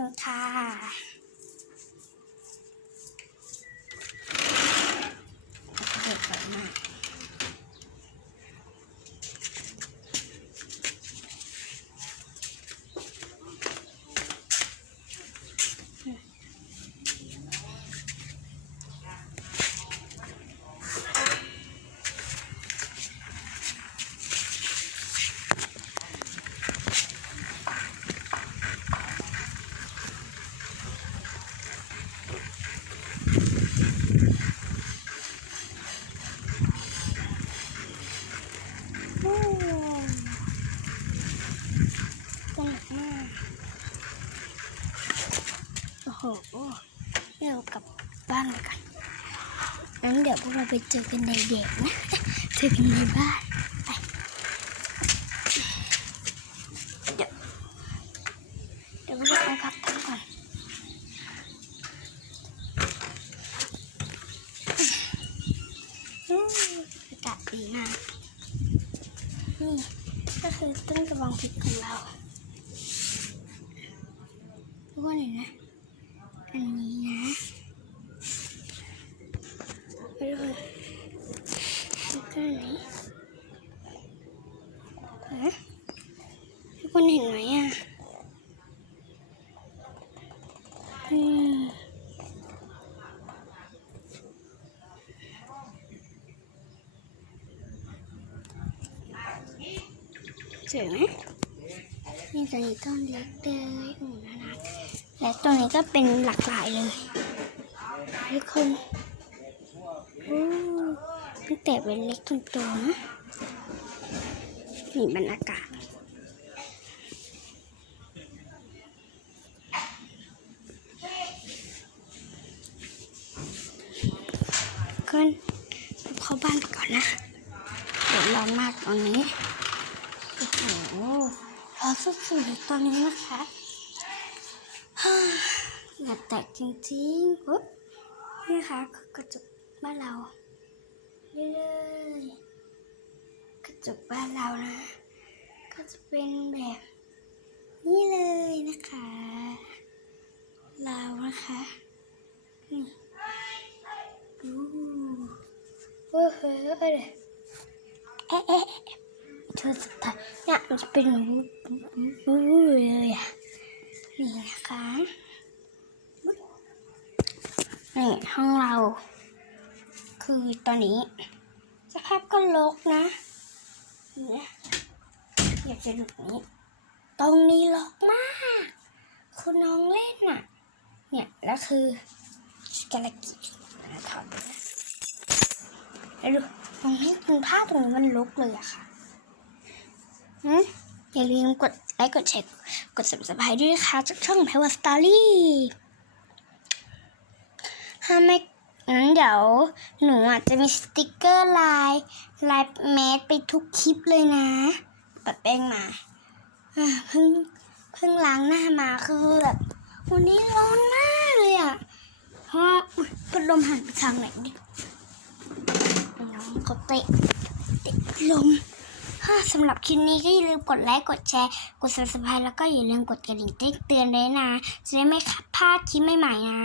คุณค่ะเด็ดมาก โอ้สนุกมากโอ้โหเดี๋ยวกลับ บ้านเลยกันงั้นเดี๋ยวพวกเราไปเจอกันในเด็กนะ เจอกันในบ้านไปเดี๋ยวเดี๋ยวพวกเราไปพักกันก่อนอากาศดีมาก นี่ก็คือต้นกระบองเพชรของเราทุกคนเห็นไหมอันนี้นะไปดูแล้วก็ไหน ฮะทุกคนเห็นไหมอะอืมสวยไหมนี่ตัวนี้ต้นเล็กเลยโอ้น่ารักและตัวนี้ก็เป็นหลากหลายเลยทุกคนโอ้ตั้งแต่เป็นเล็กจนโตนะ นี่บรรยากาศก็เข้าบ้านก่อนนะ เดี๋ยวร้อนมากตอนนี้ โอ้โหร้อนสุดๆตอนนี้นะคะฮ่าเหงื่อแตกจริงๆปุ๊บนี่ค่ะกระจกบ้านเรานี่เลย จกบ้านเรานะ ก็จะเป็นแบบนี้เลยนะคะ เรานะคะนี่ดูโอ้โหเอ๊ะเอ๊ะเอ๊ะเธอสุดท้ายเนี่ยมันจะเป็นวูบวูเลยอะนี่นะคะนี่ห้องเรา คือตอนนี้สภาพก็รกนะ เนี่ยอยากจะดูนี้ ตรงนี้รกมากคือน้องเล่นอะ เนี่ยแล้วคือกาลกินะถอดไปนะแล้วดูตรงนี้เป็นผ้าตรงนี้มันลุกเลยอะค่ะอืมอย่าลืมกดไลค์กดแชร์กด subscribe ด้วยนะคะจากช่อง p พ w e r Story ถ้าไม่ งั้นเดี๋ยวหนูอะจะมีสติกเกอร์ลายลายแมสไปทุกคลิปเลยนะปัดแป้งมาเพิ่งเพิ่งล้างหน้ามาคือแบบวันนี้ร้อนมากเลยอะเพราะพัดลมหันไปทางไหนดิน้องเขาเตะเตะลมถ้าสำหรับคลิปนี้ก็อย่าลืมกดไลค์ กดแชร์ กด subscribe แล้วก็อย่าลืมกดกระดิ่งแจ้งเตือนด้วยนะ จะได้ไม่พลาดคลิปใหม่ๆนะ